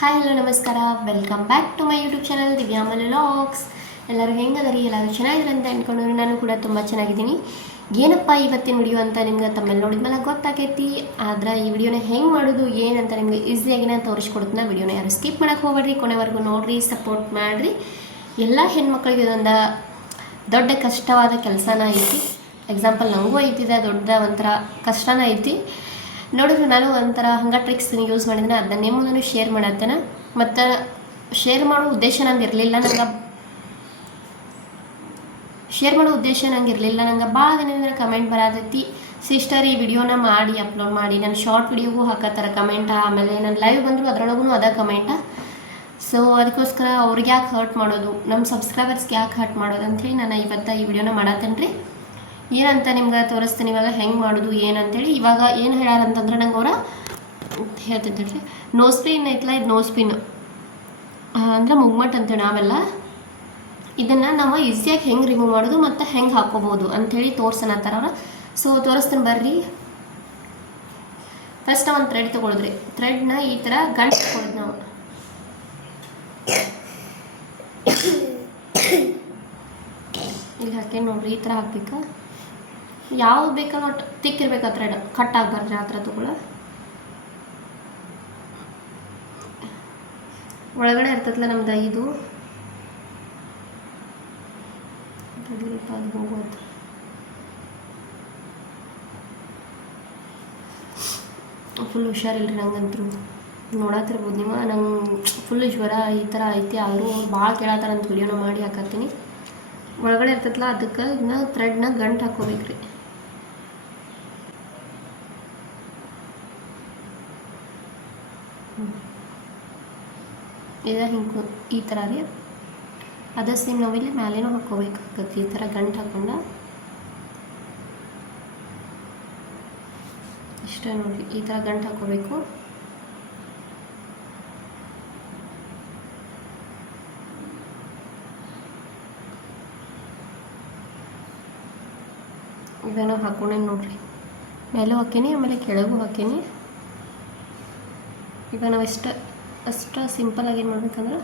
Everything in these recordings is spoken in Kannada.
ಹಾಯ್ ಹಲೋ ನಮಸ್ಕಾರ, welcome back to my YouTube channel Divyamal vlogs. ಎಲ್ಲರೂ ಹೆಂಗದರಿ? ಎಲ್ಲರೂ ಚೆನ್ನಾಗಿದ್ದಾರೆ ಅಂತ ಅಂದ್ಕೊಂಡು ನಾನು ಕೂಡ ತುಂಬ ಚೆನ್ನಾಗಿದ್ದೀನಿ. ಏನಪ್ಪ ಇವತ್ತಿನ ವಿಡಿಯೋ ಅಂತ ನಿಮ್ಗೆ ತಮ್ಮೆಲ್ಲ ನೋಡಿದ್ಮೇಲೆ ಗೊತ್ತಾಗೈತಿ. ಆದ್ರೆ ಈ ವಿಡಿಯೋನ ಹೆಂಗೆ ಮಾಡೋದು ಏನಂತ ನಿಮಗೆ ಈಸಿಯಾಗಿ ನಾನು ತೋರಿಸ್ಕೊಡ್ತೀನಿ. ವಿಡಿಯೋನ ಯಾರು ಸ್ಕಿಪ್ ಮಾಡೋಕ್ಕೆ ಹೋಗ್ಬೇಡ್ರಿ, ಕೊನೆವರೆಗೂ ನೋಡಿರಿ, ಸಪೋರ್ಟ್ ಮಾಡಿರಿ. ಎಲ್ಲ ಹೆಣ್ಮಕ್ಳಿಗೆ ಇದೊಂದು ದೊಡ್ಡ ಕಷ್ಟವಾದ ಕೆಲಸನ ಐತಿ. ಎಕ್ಸಾಂಪಲ್ ನನಗೂ ಐತಿದೆ, ದೊಡ್ಡ ಒಂಥರ ಕಷ್ಟನ ಐತಿ. ನೋಡಿದ್ರೆ ನಾನು ಒಂಥರ ಹಂಗೆ ಟ್ರಿಕ್ಸ್ ಯೂಸ್ ಮಾಡಿದ್ರೆ ಅದನ್ನ ನಿಮ್ಮ ಮುಂದೆ ಶೇರ್ ಮಾಡತ್ತೇನೆ. ಮತ್ತು ಶೇರ್ ಮಾಡೋ ಉದ್ದೇಶ ನಂಗೆ ಇರಲಿಲ್ಲ, ನಂಗೆ ಭಾಳ ದಿನದಿಂದ ಕಮೆಂಟ್ ಬರತೈತಿ, ಸಿಸ್ಟರ್ ಈ ವಿಡಿಯೋನ ಮಾಡಿ ಅಪ್ಲೋಡ್ ಮಾಡಿ. ನಾನು ಶಾರ್ಟ್ ವಿಡಿಯೋಗೂ ಹಾಕತ್ತಾರೆ ಕಮೆಂಟ, ಆಮೇಲೆ ನಾನು ಲೈವ್ ಬಂದರೂ ಅದರೊಳಗೂ ಅದ ಕಮೆಂಟ. ಸೊ ಅದಕ್ಕೋಸ್ಕರ ಅವ್ರಿಗೆ ಯಾಕೆ ಹರ್ಟ್ ಮಾಡೋದು, ನಮ್ಮ ಸಬ್ಸ್ಕ್ರೈಬರ್ಸ್ಗೆ ಯಾಕೆ ಹರ್ಟ್ ಮಾಡೋದು ಅಂಥೇಳಿ ನಾನು ಇವತ್ತು ಈ ವಿಡಿಯೋನ ಮಾಡತ್ತೇನೆ ರೀ. ಏನಂತ ನಿಮ್ಗೆ ತೋರಿಸ್ತೀನಿ ಇವಾಗ ಹೆಂಗೆ ಮಾಡೋದು ಏನಂತೇಳಿ. ಇವಾಗ ಏನು ಹೇಳ್ಯಾರಂತಂದ್ರೆ ನಂಗೆ ಅವರ ಹೇಳ್ತಿದ್ರಿ, ನೋಸ್ ಪಿನ್ ಐತಲ್ಲ, ಇದು ನೋಸ್ ಪಿನ್ ಅಂದರೆ ಮುಗ್ಮಟ್ ಅಂತೇಳಿ ನಾವೆಲ್ಲ ಇದನ್ನು ನಾವು ಈಸಿಯಾಗಿ ಹೆಂಗೆ ರಿಮೂವ್ ಮಾಡೋದು ಮತ್ತು ಹೆಂಗೆ ಹಾಕೋಬೋದು ಅಂಥೇಳಿ ತೋರ್ಸನತ್ತಾರ ಅವ್ರು. ಸೊ ತೋರಿಸ್ತೀನಿ ಬರ್ರಿ. ಫಸ್ಟ್ ಒಂದು ಥ್ರೆಡ್ ತೊಗೊಳಿದ್ರಿ, ಥ್ರೆಡ್ನ ಈ ಥರ ಗಂಟು ಹಾಕೊಳ್ಳೋದು ನಾವು. ಈಗ ಹಾಕಿ ನೋಡ್ರಿ, ಈ ಥರ ಹಾಕ್ಬೇಕಾ, ಯಾವ್ದು ಬೇಕಲ್ಲ ಒಟ್ಟು ತಿಕ್ಕಿರ್ಬೇಕು, ಥ್ರೆಡ್ ಕಟ್ ಆಗಬಾರ್ದು ಆ ಥರ ತಗೊಳ್ಳೋ. ಒಳಗಡೆ ಇರ್ತೈತಲ್ಲ ನಮ್ದು ಇದು ಅದು ಹೋಗೋದು. ಫುಲ್ ಹುಷಾರಿಲ್ರಿ ನಂಗಂತೂ, ನೋಡತ್ತಿರ್ಬೋದು ನೀವು. ನಂಗೆ ಫುಲ್ ಜ್ವರ ಈ ಥರ ಐತಿ. ಆದರೂ ಭಾಳ ಕೇಳತ್ತಾರ ಅಂತ ವಿಡಿಯೋನ ಮಾಡಿ ಹಾಕತ್ತೀನಿ. ಒಳಗಡೆ ಇರ್ತೈತಲ್ಲ ಅದಕ್ಕೆ ಇದನ್ನ ಥ್ರೆಡ್ನ ಗಂಟು ಹಾಕೋಬೇಕ್ರಿ. ಇದು ಹಿಂಗೆ ಈ ಥರ ರೀ. ಅದ ಸೇಮ್ ನಾವಿಲ್ಲಿ ಮ್ಯಾಲೇನೂ ಹಾಕೋಬೇಕಾಗತ್ತೆ. ಈ ಥರ ಗಂಟು ಹಾಕೊಂಡ ಇಷ್ಟೇ ನೋಡಿ, ಈ ಥರ ಗಂಟು ಹಾಕೋಬೇಕು. ಇದನ್ನು ಹಾಕೊಂಡೆ ನೋಡ್ರಿ, ಮೇಲೂ ಹಾಕೀನಿ ಆಮೇಲೆ ಕೆಳಗೂ ಹಾಕೀನಿ. ಈಗ ನಾವು ಅಷ್ಟು ಸಿಂಪಲಾಗಿ ಏನು ಮಾಡ್ಬೇಕಂದ್ರೆ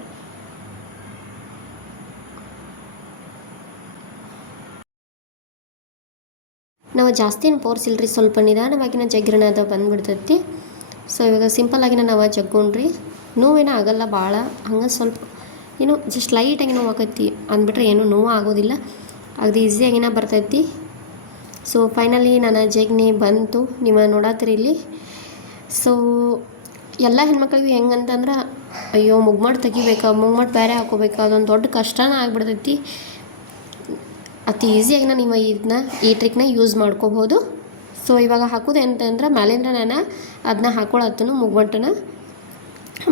ನಾವು ಜಾಸ್ತಿ ಏನು ಪೋರ್ಸಿಲ್ರಿ, ಸ್ವಲ್ಪ ನಿಧಾನವಾಗಿನ ಜಗ್ಗಿರಣ ಅದು ಬಂದುಬಿಡ್ತೈತಿ. ಸೊ ಇವಾಗ ಸಿಂಪಲಾಗಿನ ನಾವು ಜಗ್ಗೊಂಡ್ರಿ, ನೋವೇನೋ ಆಗಲ್ಲ ಭಾಳ, ಹಂಗೆ ಸ್ವಲ್ಪ ಏನೋ ಜಸ್ಟ್ ಲೈಟಾಗಿ ನೋವು ಆಕೈತಿ ಅಂದ್ಬಿಟ್ರೆ ಏನೂ ನೋವು ಆಗೋದಿಲ್ಲ, ಅದು ಈಸಿಯಾಗಿನ ಬರ್ತೈತಿ. ಸೊ ಫೈನಲಿ ನನ್ನ ಜಗ್ನಿ ಬಂತು, ನೀವು ನೋಡತ್ತೀರಿ ಇಲ್ಲಿ. ಸೊ ಎಲ್ಲ ಹೆಣ್ಮಕ್ಳಿಗೂ ಹೆಂಗಂತಂದ್ರೆ, ಅಯ್ಯೋ ಮುಗ್ಮಟ್ಟು ತೆಗಿಬೇಕಾ, ಮುಗ್ಮಟ್ಟು ಬೇರೆ ಹಾಕೋಬೇಕಾ, ಅದೊಂದು ದೊಡ್ಡ ಕಷ್ಟನ ಆಗಿಬಿಡ್ತೈತಿ. ಅತಿ ಈಸಿಯಾಗಿನ ನೀವು ಈ ಟ್ರಿಕ್ನ ಯೂಸ್ ಮಾಡ್ಕೋಬೋದು. ಸೊ ಇವಾಗ ಹಾಕೋದು ಅಂತಂದ್ರೆ ಮ್ಯಾಲಿಂದ್ರ ನಾನು ಅದನ್ನ ಹಾಕೊಳ್ಳತ್ತನು ಮುಗ್ಮಟ್ಟನ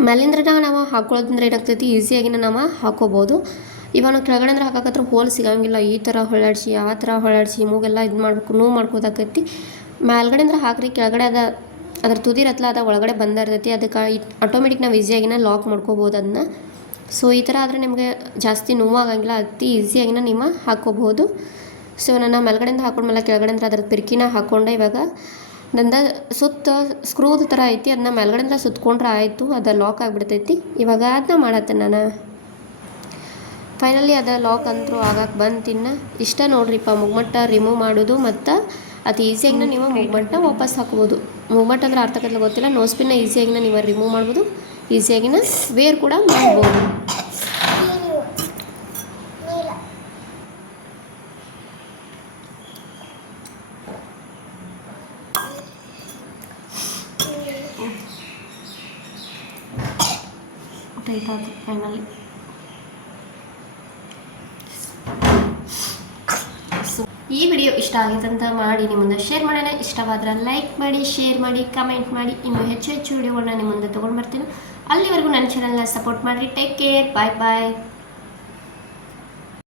ಮ್ಯಾಲಿಂದ್ರ ನಾವು ಹಾಕೊಳ್ಳೋದಂದ್ರೆ ಏನಾಗ್ತೈತಿ, ಈಸಿಯಾಗಿನ ನಾವು ಹಾಕೋಬೋದು. ಇವಾಗ ಕೆಳಗಡೆ ಅಂದ್ರೆ ಹಾಕತ್ರ ಹೋಲ್ ಸಿಗಂಗಿಲ್ಲ. ಈ ಥರ ಹೊಳ್ಳಾಡಿಸಿ ಆ ಥರ ಹೊಳ್ಳಾಡಿಸಿ ಮೂಗೆಲ್ಲ ಇದು ಮಾಡ್ಬೇಕು, ನೋವು ಮಾಡ್ಕೋದಾಕೈತಿ. ಮೇಲ್ಗಡೆ ಅಂದ್ರೆ ಹಾಕ್ರಿ, ಕೆಳಗಡೆ ಅದ್ರ ತುದಿರತ್ತಲ್ಲ ಅದು ಒಳಗಡೆ ಬಂದಿರ್ತೈತಿ. ಅದಕ್ಕೆ ಆಟೋಮೆಟಿಕ್ ನಾವು ಈಸಿಯಾಗಿನ ಲಾಕ್ ಮಾಡ್ಕೋಬೋದು ಅದನ್ನ. ಸೊ ಈ ಥರ ಆದರೆ ನಿಮಗೆ ಜಾಸ್ತಿ ನೋವಾಗಂಗಿಲ್ಲ, ಅತಿ ಈಸಿಯಾಗಿನ ನೀವು ಹಾಕ್ಕೋಬೋದು. ಸೊ ನಾನು ಮೇಲ್ಗಡೆಯಿಂದ ಹಾಕೊಂಡ್ಮೇಲೆ ಕೆಳಗಡೆಯಿಂದ ಅದ್ರ ಪಿರ್ಕಿನ ಹಾಕ್ಕೊಂಡೆ. ಇವಾಗ ನಂದು ಸುತ್ತ ಸ್ಕ್ರೂದ ಥರ ಐತಿ, ಅದನ್ನ ಮೇಲ್ಗಡೆಯಿಂದ ಸುತ್ಕೊಂಡ್ರೆ ಆಯಿತು, ಅದು ಲಾಕ್ ಆಗಿಬಿಡ್ತೈತಿ. ಇವಾಗ ಅದನ್ನ ಮಾಡತ್ತೆ ನಾನು. ಫೈನಲಿ ಅದು ಲಾಕ್ ಅಂತೂ ಆಗಕ್ಕೆ ಬಂತಿನ್ನ ಇಷ್ಟ ನೋಡ್ರಿಪ್ಪ. ಮುಗ್ಮಟ್ಟ ರಿಮೂವ್ ಮಾಡೋದು ಮತ್ತು ಅತಿ ಈಸಿಯಾಗಿನ ನೀವು ಮುಗ್ಮಟ್ಟ ವಾಪಸ್ ಹಾಕ್ಬೋದು. ಮುಗ್ಮಟ್ಟ ಅಂದ್ರೆ ಅರ್ಥಕತ್ಲ ಗೊತ್ತಿಲ್ಲ, ನೋಸ್ಪಿನ್ನ ಈಸಿಯಾಗಿನ ನೀವು ರಿಮೂವ್ ಮಾಡ್ಬೋದು, ಈಸಿಯಾಗಿನ ವೇರ್ ಕೂಡ ಮಾಡ್ಬೋದು. ಟೈಟ್ ಆಯ್ತು ಫೈನಲಿ. ಈ ವಿಡಿಯೋ ಇಷ್ಟ ಆಗಿತ್ತಂತ ಮಾಡಿ ನಿಮ್ಮ ಮುಂದೆ ಶೇರ್ ಮಾಡೋಣ. ಇಷ್ಟವಾದ್ರೆ ಲೈಕ್ ಮಾಡಿ, ಶೇರ್ ಮಾಡಿ, ಕಮೆಂಟ್ ಮಾಡಿ. ಇನ್ನೂ ಹೆಚ್ಚು ವಿಡಿಯೋಗಳನ್ನ ನಿಮ್ಮ ಮುಂದೆ ತೊಗೊಂಡು ಬರ್ತೀನಿ. ಅಲ್ಲಿವರೆಗೂ ನನ್ನ ಚಾನಲ್ನ ಸಪೋರ್ಟ್ ಮಾಡಿರಿ. ಟೇಕ್ ಕೇರ್, ಬಾಯ್ ಬಾಯ್.